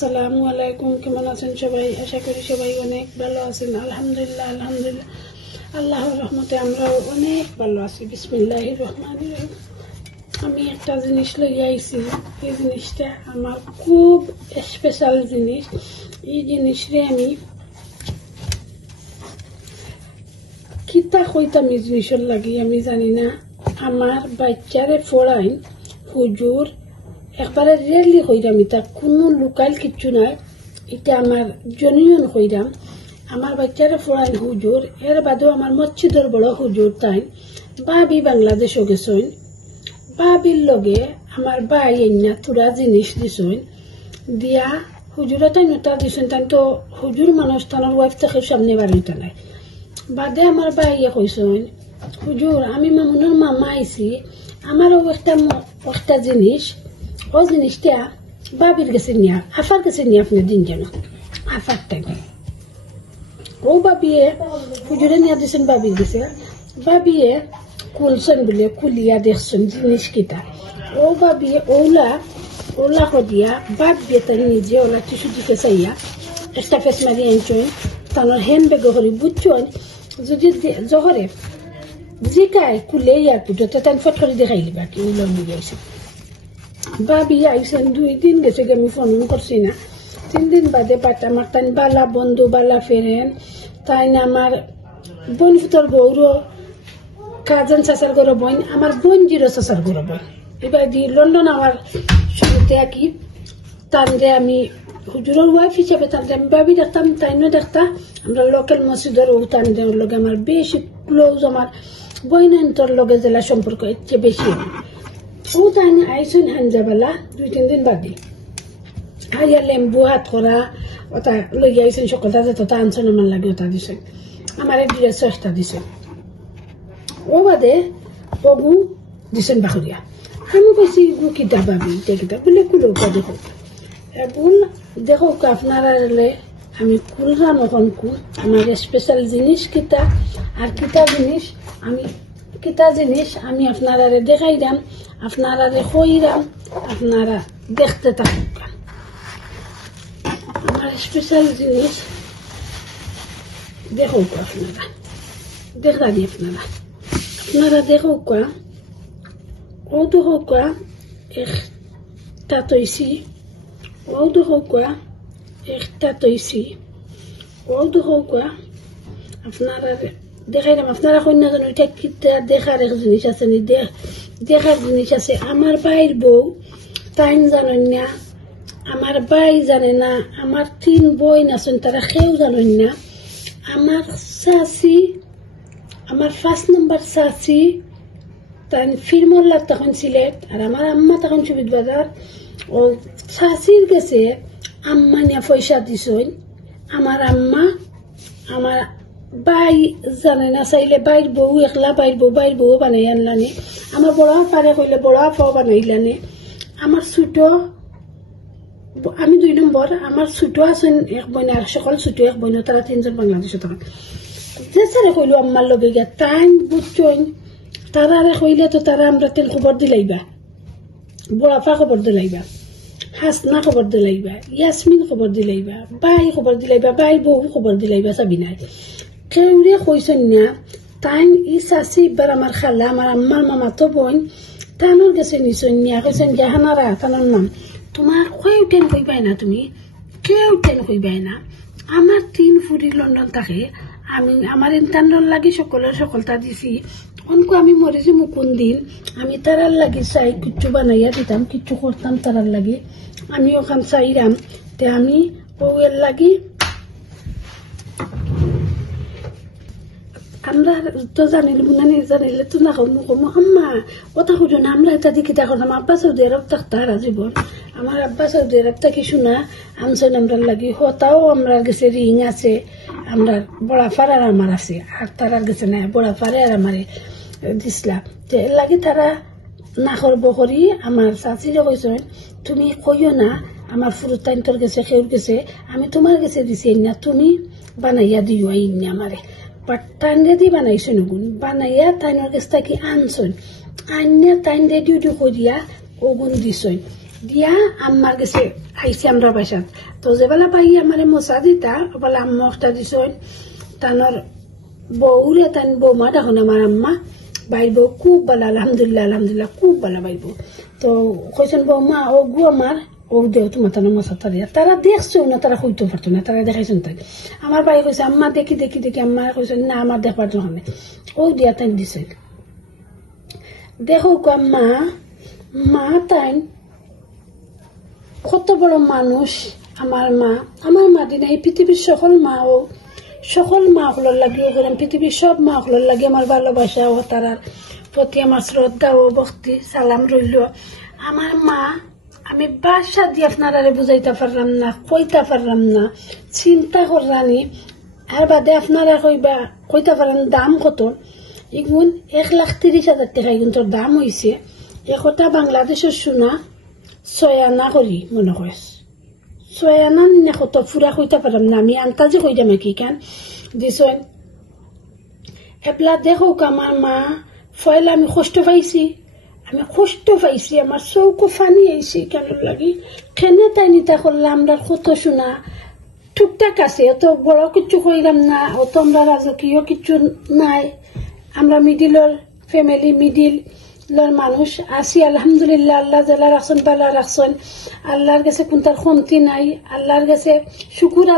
আসসালামু আলাইকুম, কেমন আছেন সবাই? আশা করি সবাই অনেক ভালো আছেন। আলহামদুলিল্লাহ আলহামদুলিল্লাহ আল্লাহর রহমতে আমরাও অনেক ভালো আছি। বিসমিল্লাহির রহমানির রহিম। আমি একটা জিনিস লইয়া আইছি, এই জিনিসটা আমার খুব স্পেশাল জিনিস। এই জিনিসরে আমি কিতা কইতাম এই জিনিসের লাগি আমি জানি না। আমার বাচ্চারে পড়াইন হুজুর একবারে রেয়ারলি কইরাম, এটা কোনো লোকাল কিচ্ছু নাই, এটা আমার জনিয়ন কইরাম। আমার বাচ্চারে পড়াইন হুজুর, এর বাদেও আমার মসজিদের বড় হুজুর তাই বাবি বাংলাদেশও গেছেন। বাবির লগে আমার বাই এনা তুরা জিনিস দিছেন দিয়া হুজুরে তাই নতা দিছেন। তাই তো হুজুর মানুষ তানোর ওয়াইফ থেকে সামনে বাড়িতে নাই। বাদে আমার বাইয়ে কইছেন হুজুর আমি মামুনের মামা আইছি, আমারও একটা জিনিস, ও জিনিসটা বাবির গেছে নিয়া আফার গেছে নিয়ে আপনি দিন যেন আফার টাইম ও বাবিয়ে হুজুরে নিয়ে দিয়েছেন বাবির গেছে। বাবিয়ে খুলছেন বলে খুলিয়া দেখছেন জিনিস কিটা। ও বাবিয়ে ওলা ওলা দিয়া বাদ দিয়ে তার নিজে ওলা টিসু দিকে চাইয়া একটা ফেস মারি আনছেন। তার হ্যান্ড ব্যাগে হরি বুঝছেন যদি জহরে জিকায় কুলে এয়ারপোর্টে তাই ফট করে দেখাই লিবা কি ওইল নিয়ে আইসে। বাবি আইসেন 2 দিন গেছে, আমি ফোন করছি না। 3 দিন বাদে পাটা আমার তাই বালা বন্ধু বালা ফেরেন তাই না আমার বোন ফুতর বৌর কাজন চাচার গরো বোন, আমার বোন জিরো চাচার গরো বোন। এবার দি লন্ডন আমার শুরুতে আঁকি তানরে আমি হুজুরের ওয়াইফ হিসাবে তানরে আমি বাবি দেখতাম, তাইনও দেখতাম। আমরা লোকাল মসজিদের ও তানরে লগে আমার বেশি ক্লোজ, আমার বইনন্তর লগে জেলা সম্পর্ক এর চেয়ে বেশি। ও তাই আইসুন হানজাবেলা 2-3 দিন বাদে আইয়া লেম্বু হাত করা ওটা লইয়া আইসেন। সকলটা যেত তা আনছেন আমার লাগে ওটা দিছেন, আমার ড্রেস একটা দিছেন। ও বাদে ববু দিছেন বাহুরিয়া। আমি কইছি কিতা বাবি কিতা বলে কুলো দেখো বুল দেখো আপনারা আমি কুলরাম এখন কুল আমার স্পেশাল জিনিস কিতা আর কিতা জিনিস আমি আপনারা দেখাইলাম, আপনারা কইরাম, আপনারা দেখতে থাকুন। আমার স্পেশাল জিনিস দেখো আপনারা দেখাবি, আপনারা দেখো ও দেখো একটা তৈছি, ও দেখো একটা তৈছি, ও দেখো আপনারা দেখাইলাম। আপনারা কন্যা জন ওইটা কিতা দেখার এক জিনিস আছে নি, দেখার জিনিস আছে। আমার বাইর বউ তাই জানেন না, আমার বাই জানে না, আমার 3 বোন আছেন তারা কেউ জানেন না। আমার চাচি, আমার 1 নম্বর চাচি তাই ফিরমোল্লা তখন সিলেট, আর আমার আম্মা তখন সুবিদ বাজার। ও চাচির গেছে আম্মা নিয়ে পয়সা দিছেন। আমার আম্মা আমার বাই জানে না, চাইলে বাইর বউ একলা বাইর বউ বানাই আনলানে। আমার বড় পারে কইলে বড় আপাও বানাইলানে। আমার ছোট আমি 2 নম্বর, আমার ছোট আছেন এক বোন, আর সকল ছোট এক বোন, তারা 3 জন বাংলাদেশে তখন। যে সারে কইলো আম্মার লগে গিয়া তাই বুঝছেন, তারা কইলে তো তারা আমরা তেল খবর দিলাইবা, বড়াফা খবর দিলাইবা, হাসনা খবর দিলাইবা, ইয়াসমিন খবর দিলাইবা, বাই খবর দিলাইবা, বাই বউ খবর দিলাইবা, সাবিনাই কেউরে কইছেন না। তাই ই চাচি এবার আমার খালা, আমার আম্মার মামা তো বোন তানোর গেছে নিছেন নিয়া কইছেন জাহানারা তানোর নাম, তোমার কেউ টেন কইবাই না, তুমি কেউ টেন কইবাই না। আমার 3 ফুরি লন্ডন থাকে, আমি আমার ইন্টারনাল লাগি সকলটা দিছি। অনকো আমি মরেছি মুকুন দিন আমি তারার লাগি চাই কিচ্ছু বানাইয়া দিতাম, কিচ্ছু করতাম তারার লাগি। আমি ওখান চাইরাম তে আমি বউয়ের লাগি আমরা তো জানিলে তো না কমো আম্মা কথা খুঁজো না, আমরা এটা দিকে দেখো না। আব্বা সৌদি আরব থাকতে হারা জীবন, আমার আব্বা সৌদি আরব থাকি শোনা আনছেন আমরা লাগি। হতাও আমরা গেছে রিং আছে, আমরা বড়া ফারার আমার আছে, আর তারার গেছে না বড়া ফারে আর আমারে দিসলাম। লাগি তারা না করবো করি আমার চাচিরে কইছেন তুমি কইও না আমার ফুরুত তাইন্তর গেছে খেউর গেছে, আমি তোমার গেছে দিছি না, তুমি বানাইয়া দিও আইনি আমারে। বাট টাইন রেডি বানাইছো নগুন বানাইয়া তাইনের কাছ থেকে আনছন, আইনিয়া টাইন রেডি করিয়া ওগুন দিছন। দিয়া আম্মার গেছে আইসি আমরা বাসাত তো যেবেলা পাই আমার মশা দিতা বলে আম্মা একটা দিছ তানোর বউরে তান বৌমা তখন আমার আম্মা বাইর বউ খুব ভালো আলহামদুলিল্লাহ খুব ভালো বাইর বউ তো কইছেন বৌমা ও গু আমার ও দেহ তোমার তার মশাটা দিয়া তারা দেখছো না তারা হইতে পারতো না তারা দেখাইছেন তাই আমার ভাই কইছে আম্মা দেখি আম্মা কইছেন না আমার দেখবার যখন ও দিয়া তাই দিছে দেখো আম্মা মা তাই কত বড় মানুষ আমার মা দিন এই পৃথিবীর সকল মা হলোর লাগিও করেন পৃথিবীর সব মা হলোর লাগে আমার ভালোবাসা ও তারার প্রতি আমার শ্রদ্ধা ও ভক্তি সালাম রইল আমার মা আমি বাসা দিয়ে আপনারা বুঝাইতে পারলাম না কইতে পারলাম না চিন্তা করলানি আর বাদে আপনারা কইতে পারেন দাম কত এগুন 1,30,000 টাকা এগুন তোর দাম হয়েছে একটা বাংলাদেশের সোনা 6 আনা করি মনে হয় 6 আনা না কত পুরা কইতে পারলাম না আমি আন্তাজে কই যাম কি কেন দিস এপলা দেখো আমার মা ফয়লা আমি কষ্ট পাইছি আমার চৌকো ফানি আইছি কেন লাগি কেনে তাই নিতা করলে আমরা কত শোনা টুকটাক আছে অত বড় কিছু কইলাম না অত আমরা রাজকীয় কিছু নাই আমরা মিডিলর ফ্যামিলি মিডিলর মানুষ আছি আলহামদুলিল্লাহ আল্লাহ জালা রাখছেন বালা রাখছেন আল্লাহর কাছে কোনটার কমতি নাই আল্লাহর কাছে শুকুর